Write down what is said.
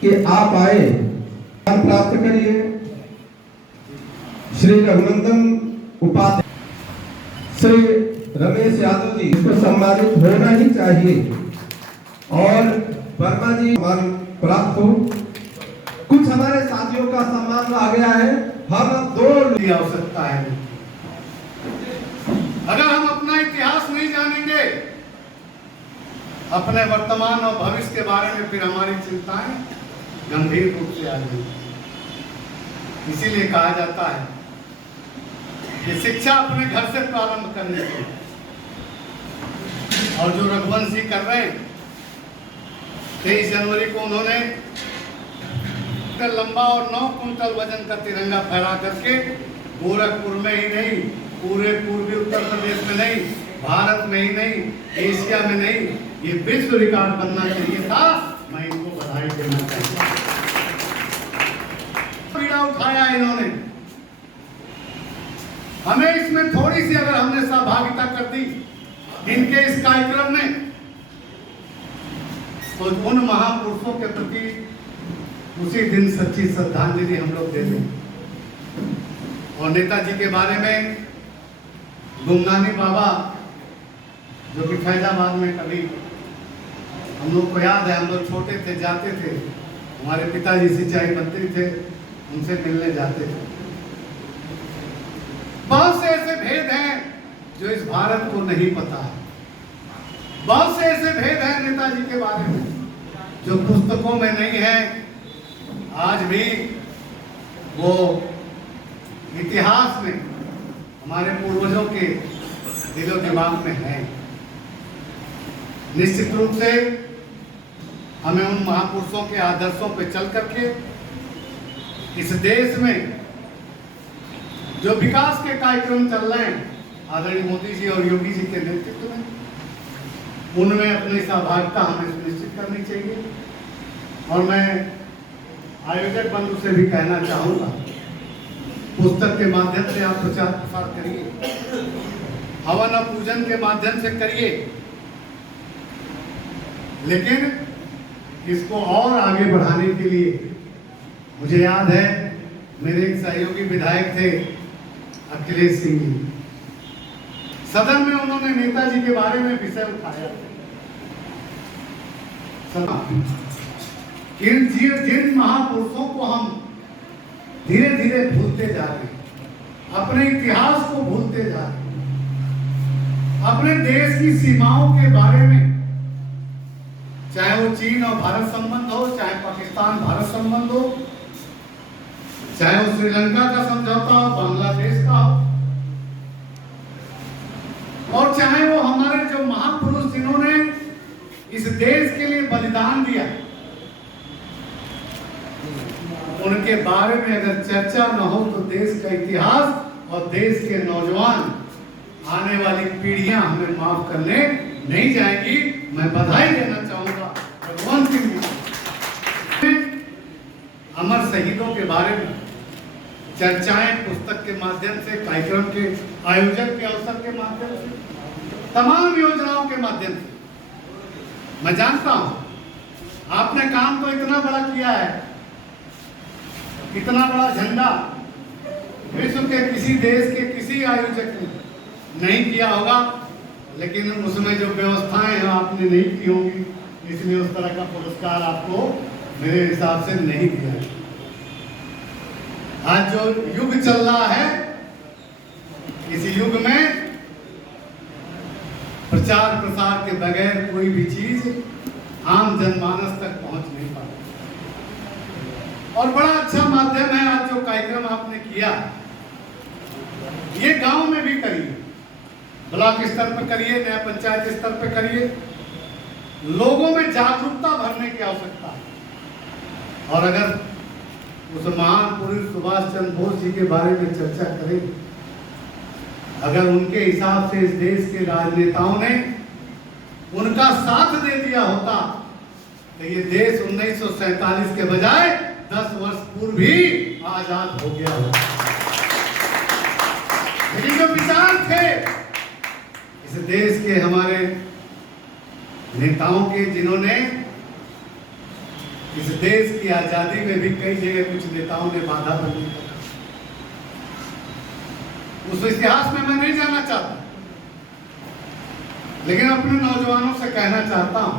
कि आप आए, प्राप्त करिए। श्री रघुनंदन उपाध्याय, श्री रमेश यादव जी को सम्मानित होना ही चाहिए और वर्मा जी सम्मान प्राप्त हो। कुछ हमारे साथियों का सम्मान आ गया है, हम दो की आवश्यकता है। अगर हम अपना इतिहास नहीं जानेंगे, अपने वर्तमान और भविष्य के बारे में, फिर हमारी चिंताएं गंभीर रूप से आ जाएंगी। इसीलिए कहा जाता है कि शिक्षा अपने घर से प्रारंभ करनी चाहिए। और जो रघुवंश जी कर रहे हैं, 23 जनवरी को उन्होंने लंबा और 9 कुंटल वजन का तिरंगा फहरा करके गोरखपुर में ही नहीं, पूरे पूर्वी उत्तर प्रदेश में नहीं, भारत में ही नहीं, एशिया में नहीं, ये विश्व रिकॉर्ड बनना चाहिए था। मैं इनको बधाई देना चाहता हूँ। पीड़ा उठाया इन्होंने, हमें इसमें थोड़ी सी अगर हमने सहभागिता कर दी इनके इस कार्यक्रम में, तो उन महापुरुषों के प्रति उसी दिन सच्ची श्रद्धांजलि हम लोग दे दें। और नेताजी के बारे में गुमनानी बाबा, जो कि फैजाबाद में कभी हम लोग को याद है, हम लोग छोटे थे, जाते थे, हमारे पिताजी सिंचाई मंत्री थे, उनसे मिलने जाते थे। बहुत से ऐसे भेद हैं जो इस भारत को नहीं पता है। बहुत से ऐसे भेद हैं नेताजी के बारे में जो पुस्तकों में नहीं है। आज भी वो इतिहास में हमारे पूर्वजों के दिलो दिमाग में है। निश्चित रूप से हमें उन महापुरुषों के आदर्शों पर चल करके इस देश में जो विकास के कार्यक्रम चल रहे हैं आदरणीय मोदी जी और योगी जी के नेतृत्व में, उनमें अपनी सहभागिता हमें सुनिश्चित करनी चाहिए। और मैं आयोजक बंधु से भी कहना चाहूंगा, पुस्तक के माध्यम से आप प्रचार प्रसार करिए, हवन और पूजन के माध्यम से करिए, लेकिन इसको और आगे बढ़ाने के लिए मुझे याद है मेरे एक सहयोगी विधायक थे अखिलेश सिंह जी, सदन में उन्होंने नेताजी के बारे में विषय उठाया। जिन महापुरुषों को हम धीरे धीरे भूलते जा रहे हैं, अपने इतिहास को भूलते जा रहे हैं, अपने देश की सीमाओं के बारे में, चाहे वो चीन और भारत संबंध हो, चाहे पाकिस्तान भारत संबंध हो, चाहे वो श्रीलंका का समझौता हो, बांग्लादेश का हो, और चाहे वो हमारे जो महापुरुष जिन्होंने इस देश के लिए बलिदान दिया, उनके बारे में अगर चर्चा न हो तो देश का इतिहास और देश के नौजवान, आने वाली पीढ़ियां हमें माफ करने नहीं जाएंगी। मैं बधाई देना चाहूंगा रघुवंश सिंह जी, अमर शहीदों के बारे में चर्चाएं पुस्तक के माध्यम से, कार्यक्रम के आयोजन के अवसर के माध्यम से, तमाम योजनाओं के माध्यम से। मैं जानता हूं आपने काम तो इतना बड़ा किया है, इतना बड़ा झंडा विश्व के किसी देश के किसी आयोजक ने नहीं किया होगा, लेकिन उसमें जो व्यवस्थाएं हैं आपने नहीं की होंगी, इसलिए उस तरह का पुरस्कार आपको मेरे हिसाब से नहीं दिया है। आज जो युग चल रहा है, इस युग में प्रचार प्रसार के बगैर कोई भी चीज आम जनमानस तक पहुंच नहीं पाती। और बड़ा अच्छा माध्यम है आज जो कार्यक्रम आपने किया, ये गांव में भी करिए, ब्लॉक स्तर पर करिए, नया पंचायत स्तर पर करिए, लोगों में जागरूकता भरने की आवश्यकता है। और अगर उस महान पुरुष सुभाष चंद्र बोस जी के बारे में चर्चा करें, अगर उनके हिसाब से इस देश के राजनेताओं ने उनका साथ दे दिया होता तो ये देश 1947 के बजाय 10 वर्ष पूर्व भी आजाद हो गया होता। लेकिन जो विचार थे इस देश के हमारे नेताओं के, जिन्होंने इस देश की आजादी में भी कई जगह कुछ नेताओं ने बाधा बनने का, उस इतिहास में मैं नहीं जाना चाहता, लेकिन अपने नौजवानों से कहना चाहता हूं